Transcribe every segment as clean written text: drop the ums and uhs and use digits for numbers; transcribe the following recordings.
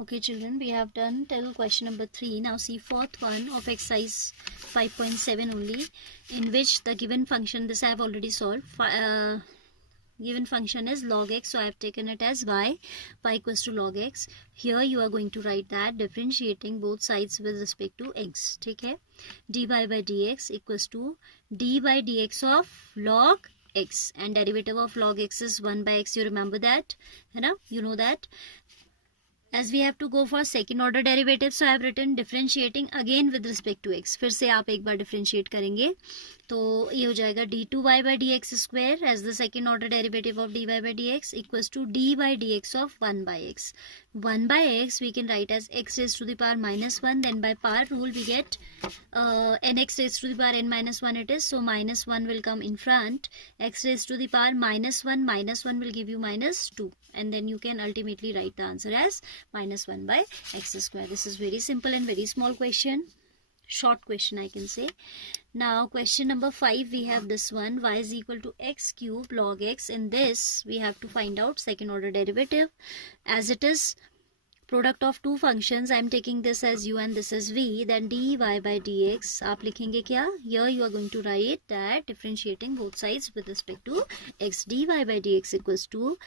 Okay children, we have done till question number 3. Now see fourth one of exercise 5.7 only, in which the given function, this I have already solved. Given function is log x, so I have taken it as y equals to log x. Here you are going to write that differentiating both sides with respect to x. ठीक है, dy by dx equals to d by dx of log x, and derivative of log x is 1 by x. You remember that, है ना? You know that. As we have to go for second order derivative, so I have written differentiating again with respect to x. फिर से आप एक बार differentiate करेंगे तो ये हो जाएगा d2y by dx square as the second order derivative of dy by dx equals to d by dx of 1 by x. 1 by x we can write as x raised to the power minus 1. Then by power rule we get nx raised to the power n minus 1 it is. So minus 1 will come in front. X raised to the power minus 1 will give you minus 2. And then you can ultimately write the answer as minus 1 by x square. This is very simple and very small question. Short question I can say. Now question number 5, we have this one, y is equal to x cube log x. In this we have to find out second order derivative. As it is product of two functions, I am taking this as u and this as v. Then dy by dx आप लिखेंगे क्या? Here you are going to write that differentiating both sides with respect to x. dy by dx equals to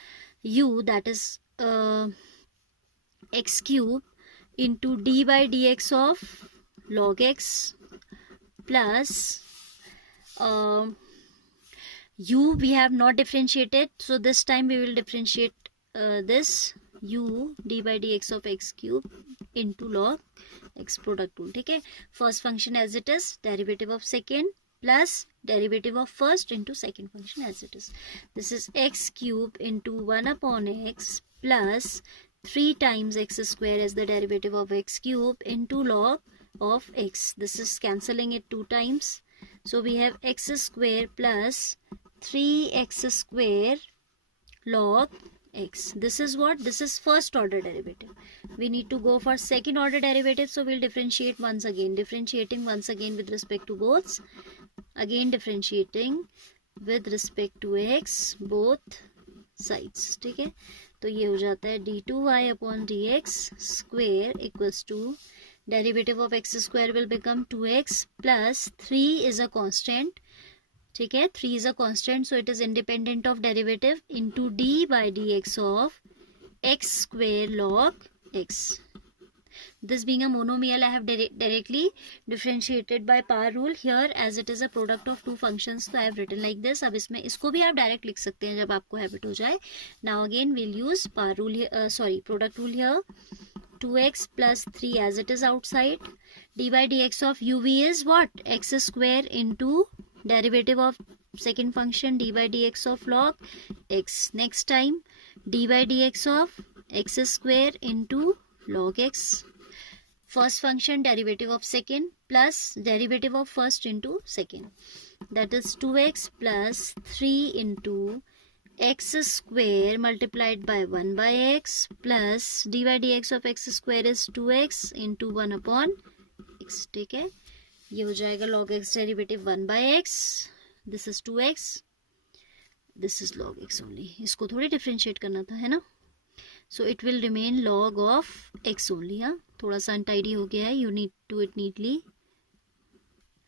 u, that is x cube into d by dx of log x plus u we have not differentiated, so this time we will differentiate this u d by dx of x cube into log x product rule. ठीक है, first function as it is, derivative of second plus derivative of first into second function as it is. This is x cube into 1 upon x plus 3 times x square as the derivative of x cube into log of x. This is cancelling it 2 times. So we have x square plus 3x square log x. This is what? This is first order derivative. We need to go for second order derivative, so we'll differentiate once again. Differentiating once again with respect to both. Again differentiating with respect to x both sides. ठीक है, तो ये हो जाता है d2y upon dx square equals to derivative of x square will become 2x plus 3 is a constant. ठीक है, 3 is a constant, so it is independent of derivative into d by dx of x square log x. This being a monomial, I have directly differentiated by power rule. Here as it is a product of two functions, so I have written like this. अब इसमें इसको भी आप direct लिख सकते हैं जब आपको हैबिट हो जाए. Now again we'll use power rule here, product rule here. 2x plus 3 as it is outside. d by dx of uv is what? X square into derivative of second function d by dx of log x. Next time d by dx of x square into log x. First function derivative of second plus derivative of first into second. That is 2x plus 3 into x square multiplied by 1 by x plus d by dx of x square is 2x into 1 upon x. ठीक है, ये हो जाएगा log x derivative 1 by x. This is 2x. This is log x only. इसको थोड़ी differentiate करना था, है ना? So it will remain log of x only. हाँ, थोड़ा सा untidy हो गया है. You need to do it neatly.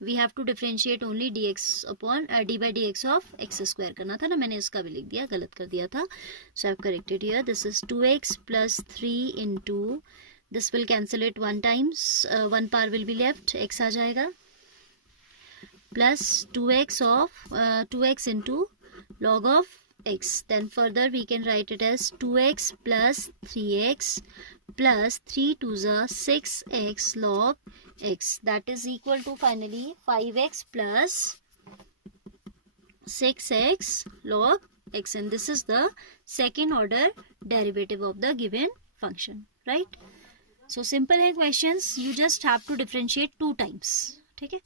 We have to differentiate only dx upon d by dx of x square करना था ना, मैंने इसका भी लिख दिया, गलत कर दिया था. So I have corrected here. This is 2x plus 3 into, this will cancel it 1 times, 1 power will be left, x आ जाएगा, plus 2x into log of x. Then further we can write it as 2x plus 3x plus 3 to the 6x log x. That is equal to finally 5x plus 6x log x, and this is the second order derivative of the given function, right? So simple है questions, you just have to differentiate 2 times. ठीक है.